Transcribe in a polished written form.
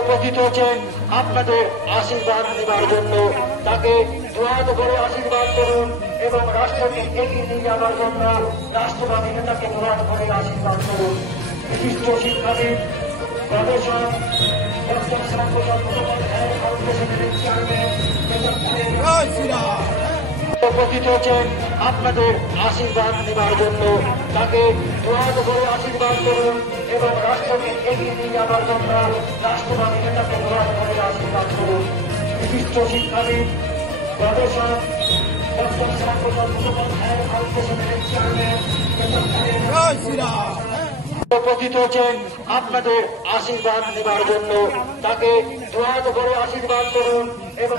উপস্থিত হয়েছেন আপনাদের আশীর্বাদ নেবার জন্য। তাকে দুহাত ভরে আশীর্বাদ করুন এবং রাষ্ট্রকে এগিয়ে নিয়ে যাওয়ার জন্য রাষ্ট্রবাদী নেতাকে দুহাত ভরে আশীর্বাদ করুন। বিশিষ্ট শিক্ষাবিদ গবেষক ডক্টর শ্যামপ্রসাদ মুখোপাধ্যায় ফাউন্ডেশনের চেয়ারম্যান উপস্থিত হয়েছেন আপনাদের আশীর্বাদ নেবার জন্য। তাকে দুহাত ভরে আশীর্বাদ করুন এবং রাষ্ট্রকে এগিয়ে নিয়ে যাওয়ার জন্য রাষ্ট্রবাদী নেতাকে দুহাত ভরে আশীর্বাদ করুন। বিশিষ্ট শিক্ষাবিদ গবেষক ডক্টর শ্যামপ্রসাদ মুখোপাধ্যায় ফাউন্ডেশনের চেয়ারম্যান উপস্থিত হয়েছেন আপনাদের আশীর্বাদ নেবার জন্য। তাকে দুহাত ভরে আশীর্বাদ করুন এবং